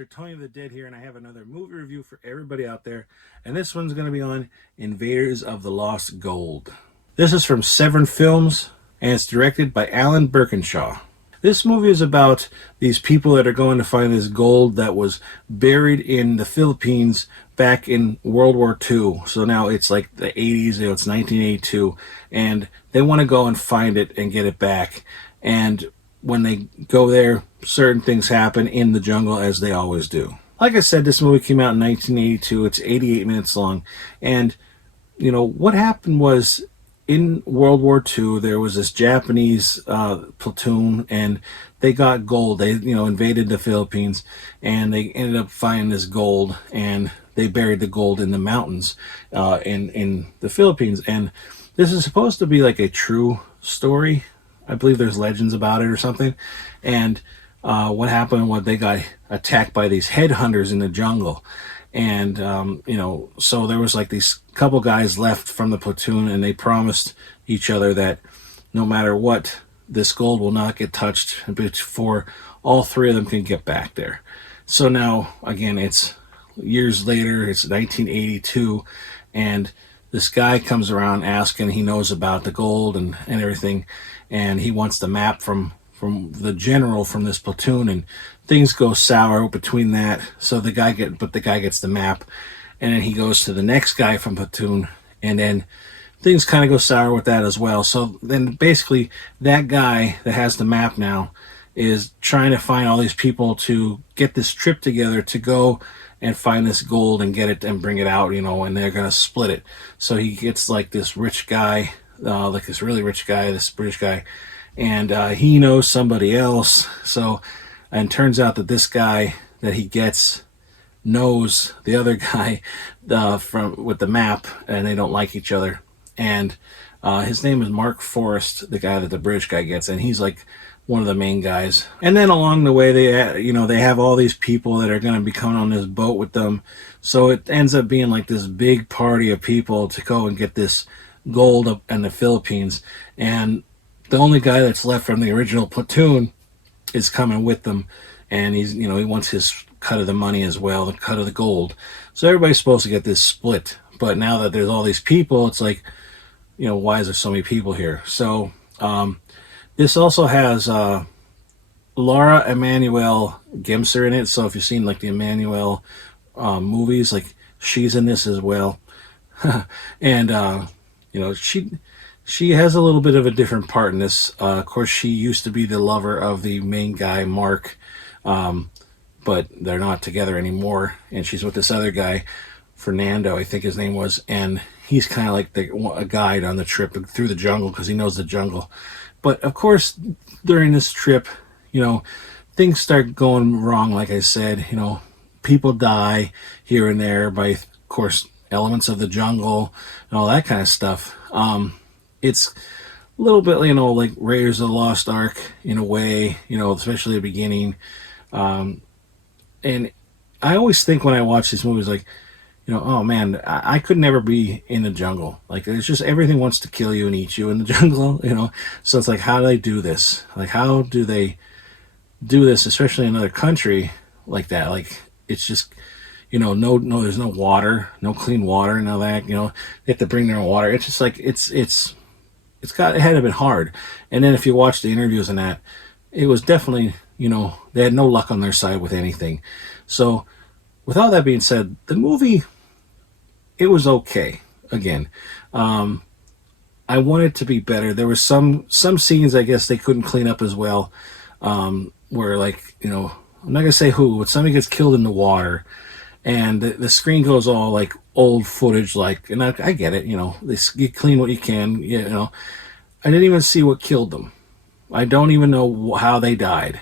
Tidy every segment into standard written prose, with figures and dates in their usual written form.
Mr. Tony of the Dead here, and I have another movie review for everybody out there. And this one's going to be on Invaders of the Lost Gold. This is from Severin Films, and it's directed by Alan Birkenshaw. This movie is about these people that are going to find this gold that was buried in the Philippines back in World War II. So now it's like the 80s, it's 1982, and they want to go and find it and get it back. And when they go there, certain things happen in the jungle, as they always do. Like I said, this movie came out in 1982. It's 88 minutes long. And, you know, what happened was in World War II, there was this Japanese platoon, and they got gold. They, invaded the Philippines, and they ended up finding this gold, and they buried the gold in the mountains in the Philippines. And this is supposed to be like a true story. I believe there's legends about it or something. And what happened was they got attacked by these headhunters in the jungle. And, so there was like these couple guys left from the platoon, and they promised each other that no matter what, this gold will not get touched before all three of them can get back there. So now, again, it's years later, it's 1982, and this guy comes around asking, he knows about the gold and everything, and he wants the map from the general from this platoon, and things go sour between that. So the guy gets the map, and then he goes to the next guy from platoon, and then things kind of go sour with that as well. So then basically that guy that has the map now is trying to find all these people to get this trip together to go and find this gold and get it and bring it out, and they're going to split it. So he gets like this rich guy, like this really rich guy, this British guy, and he knows somebody else. So, and turns out that this guy that he gets knows the other guy with the map, and they don't like each other. And his name is Mark Forrest, the guy that the British guy gets, and he's like one of the main guys. And then along the way, they have all these people that are going to be coming on this boat with them. So it ends up being like this big party of people to go and get this gold up in the Philippines. And the only guy that's left from the original platoon is coming with them, and he's, he wants his cut of the money as well, the cut of the gold. So everybody's supposed to get this split. But now that there's all these people, it's like, why is there so many people here? So this also has Laura Emanuelle Gemser in it. So if you've seen like the Emanuelle movies, like she's in this as well. And she has a little bit of a different part in this. Of course, she used to be the lover of the main guy, Mark, but they're not together anymore. And she's with this other guy, Fernando, I think his name was, and he's kind of like a guide on the trip through the jungle because he knows the jungle. But of course, during this trip, things start going wrong. Like I said, people die here and there by, of course, elements of the jungle and all that kind of stuff. It's a little bit, like Raiders of the Lost Ark in a way, especially the beginning. And I always think when I watch these movies, like, oh man, I could never be in the jungle. Like, it's just everything wants to kill you and eat you in the jungle, So it's like, how do they do this? Like, how do they do this, especially in another country like that? Like, it's just, no, there's no water, no clean water and all that, they have to bring their own water. It's just like, it had to been hard. And then if you watch the interviews and that, it was definitely, they had no luck on their side with anything. So with all that being said, the movie, it was okay. Again, I wanted it to be better. There were some scenes I guess they couldn't clean up as well, where, like, I'm not gonna say who, but somebody gets killed in the water, and the screen goes all like old footage, like, and I get it, you clean what you can, I didn't even see what killed them. I don't even know how they died.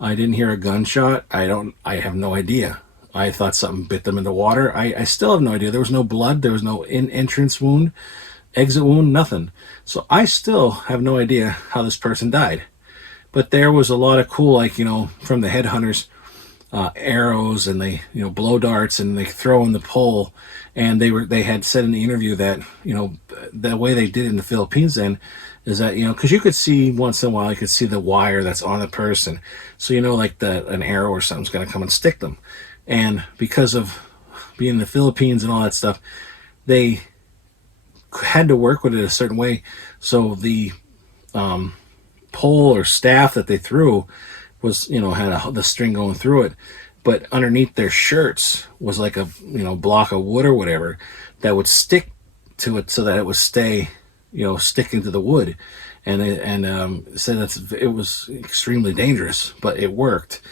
I didn't hear a gunshot. I have no idea. I thought something bit them in the water. I still have no idea. There was no blood. There was no entrance wound, exit wound, nothing. So I still have no idea how this person died. But there was a lot of cool, like, from the headhunters, arrows, and they, blow darts, and they throw in the pole. And they had said in the interview that, the way they did it in the Philippines then is that, because you could see once in a while, you could see the wire that's on the person, so like an arrow or something's going to come and stick them. And because of being in the Philippines and all that stuff, they had to work with it a certain way. So the pole or staff that they threw was, had the string going through it, but underneath their shirts was like a, block of wood or whatever that would stick to it so that it would stay, sticking to the wood. And said it was extremely dangerous, but it worked.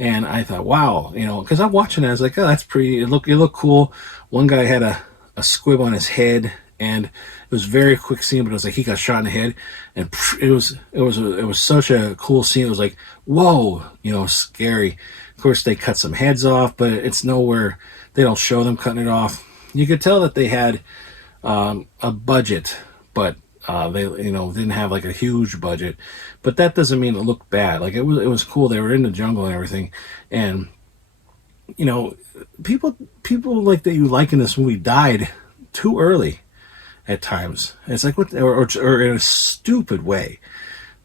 And I thought, wow, because I'm watching it, I was like, oh, that's pretty. It looked cool. One guy had a squib on his head, and it was a very quick scene, but it was like he got shot in the head, and it was such a cool scene. It was like, whoa, scary. Of course, they cut some heads off, but it's nowhere. They don't show them cutting it off. You could tell that they had a budget, but they didn't have like a huge budget. But that doesn't mean it looked bad. Like it was cool. They were in the jungle and everything, and people like that you like in this movie died too early at times. It's like what, or in a stupid way.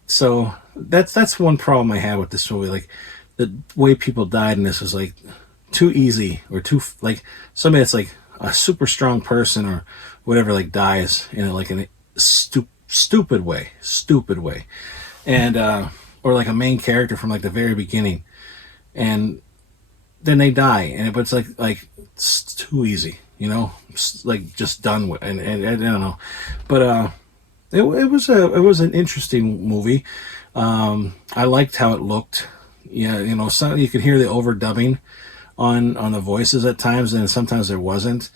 So that's one problem I have with this movie. Like the way people died in this was like too easy, or too like somebody that's like a super strong person or whatever like dies in a stupid way, and or like a main character from like the very beginning, and then they die, and it's like it's too easy, like just done with, and I don't know, but it was an interesting movie. I liked how it looked. Yeah, so you could hear the overdubbing on the voices at times, and sometimes there wasn't.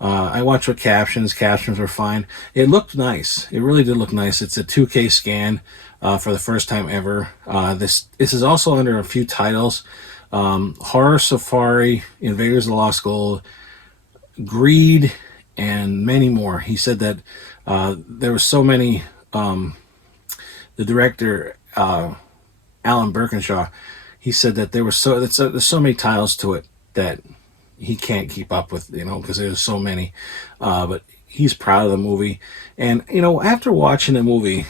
I watched with captions. Captions were fine. It looked nice. It really did look nice. It's a 2K scan for the first time ever. This is also under a few titles: Horror Safari, Invaders of the Lost Gold, Greed, and many more. He said that there were so many. The director, Alan Birkenshaw, he said that there's so many titles to it that he can't keep up with, because there's so many. But he's proud of the movie, and after watching the movie,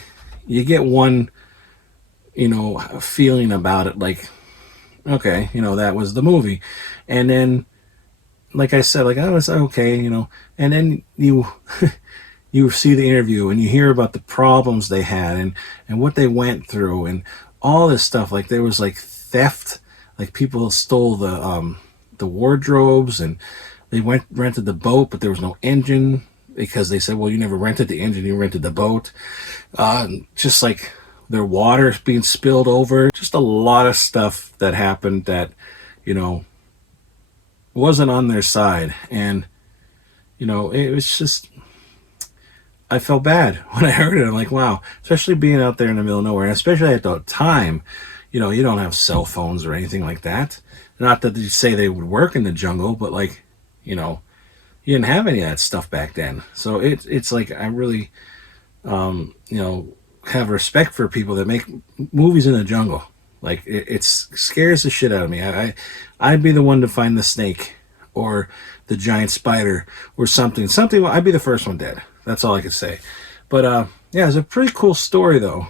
you get one, feeling about it, like, okay, that was the movie, and then, like I said, like, oh, it's okay, and then you you see the interview and you hear about the problems they had, and what they went through, and all this stuff. Like there was like theft, like people stole the wardrobes, and they rented the boat, but there was no engine because they said, well, you never rented the engine, you rented the boat. Just like their water being spilled over, just a lot of stuff that happened that wasn't on their side. And it was just, I felt bad when I heard it. I'm like, wow, especially being out there in the middle of nowhere, and especially at the time, you don't have cell phones or anything like that. Not that they say they would work in the jungle, but like, you didn't have any of that stuff back then. So it's like, I really, have respect for people that make movies in the jungle. Like it scares the shit out of me. I'd be the one to find the snake or the giant spider or something. I'd be the first one dead. That's all I could say. But yeah, it's a pretty cool story though.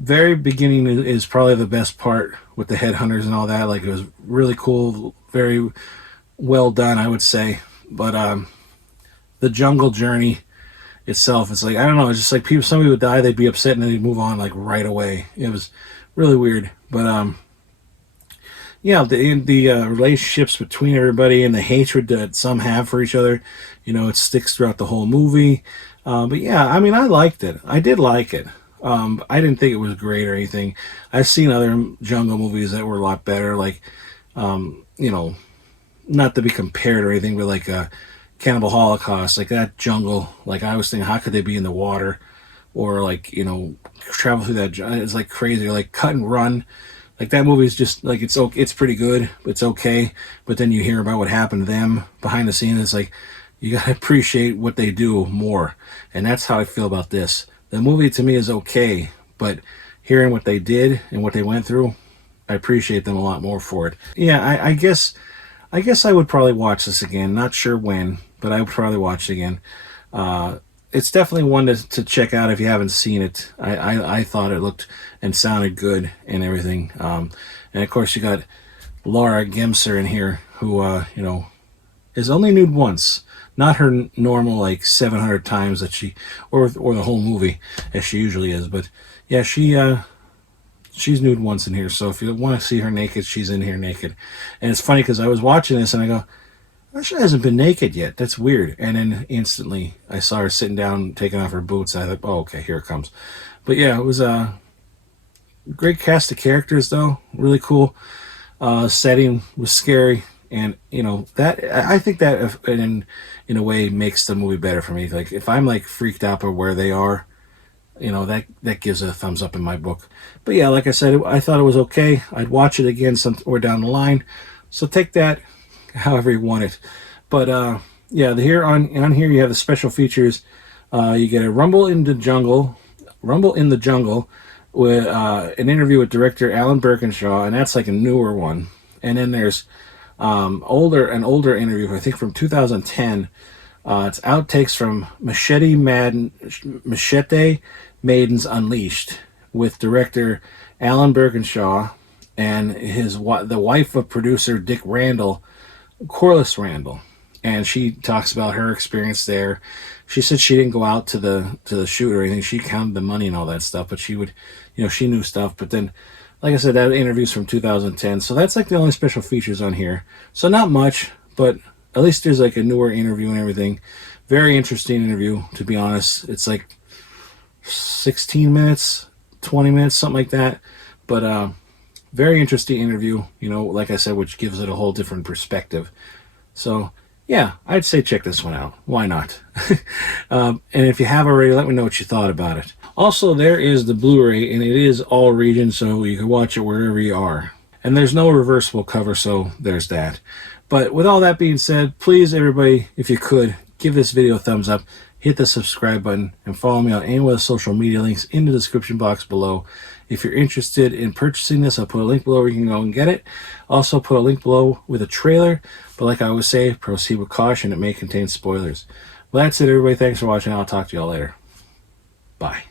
Very beginning is probably the best part with the headhunters and all that. Like it was really cool, very well done, I would say. But the jungle journey itself, it's like, I don't know, it's just like somebody would die, they'd be upset, and then they'd move on like right away. It was really weird. But yeah, the relationships between everybody and the hatred that some have for each other, it sticks throughout the whole movie. But yeah, I mean, I liked it. I did like it. I didn't think it was great or anything. I've seen other jungle movies that were a lot better, like, not to be compared or anything, but like Cannibal Holocaust, like that jungle. Like I was thinking, how could they be in the water, or like travel through that? It's like crazy. Or like Cut and Run. Like that movie is just like it's pretty good. It's okay, but then you hear about what happened to them behind the scenes. It's like you gotta appreciate what they do more, and that's how I feel about this. The movie to me is okay, but hearing what they did and what they went through, I appreciate them a lot more for it. Yeah, I guess I would probably watch this again. Not sure when, but I would probably watch it again. It's definitely one to check out if you haven't seen it. I thought it looked and sounded good and everything. And of course, you got Laura Gemser in here, who is only nude once, not her normal like 700 times that she, or the whole movie as she usually is. But yeah, she's nude once in here. So if you want to see her naked, she's in here naked. And it's funny because I was watching this and I go, she hasn't been naked yet. That's weird. And then instantly I saw her sitting down, taking off her boots. I thought, oh, okay, here it comes. But yeah, it was a great cast of characters, though. Really cool. Setting was scary. And, that I think that in a way makes the movie better for me. Like, if I'm, like, freaked out by where they are, that gives it a thumbs up in my book. But yeah, like I said, I thought it was okay. I'd watch it again somewhere down the line. So take that however you want it. But yeah, here on here you have the special features. You get a Rumble in the Jungle with an interview with director Alan Birkenshaw, and that's like a newer one. And then there's an older interview, I think from 2010. It's outtakes from Machete Maidens Unleashed with director Alan Birkenshaw and the wife of producer Dick Randall, Corliss Randall, and she talks about her experience there. She said she didn't go out to the shoot or anything. She counted the money and all that stuff, but she would, she knew stuff. But then, like I said, that interview's from 2010, so that's like the only special features on here. So not much, but at least there's like a newer interview and everything. Very interesting interview, to be honest. It's like 16 minutes, 20 minutes, something like that. But very interesting interview, like I said, which gives it a whole different perspective. So, yeah, I'd say check this one out. Why not? And if you have already, let me know what you thought about it. Also, there is the Blu-ray, and it is all regions, so you can watch it wherever you are. And there's no reversible cover, so there's that. But with all that being said, please, everybody, if you could, give this video a thumbs up, hit the subscribe button, and follow me on any of the social media links in the description box below. If you're interested in purchasing this, I'll put a link below where you can go and get it. Also put a link below with a trailer, but like I always say, proceed with caution. It may contain spoilers. Well, that's it, everybody. Thanks for watching. I'll talk to y'all later. Bye.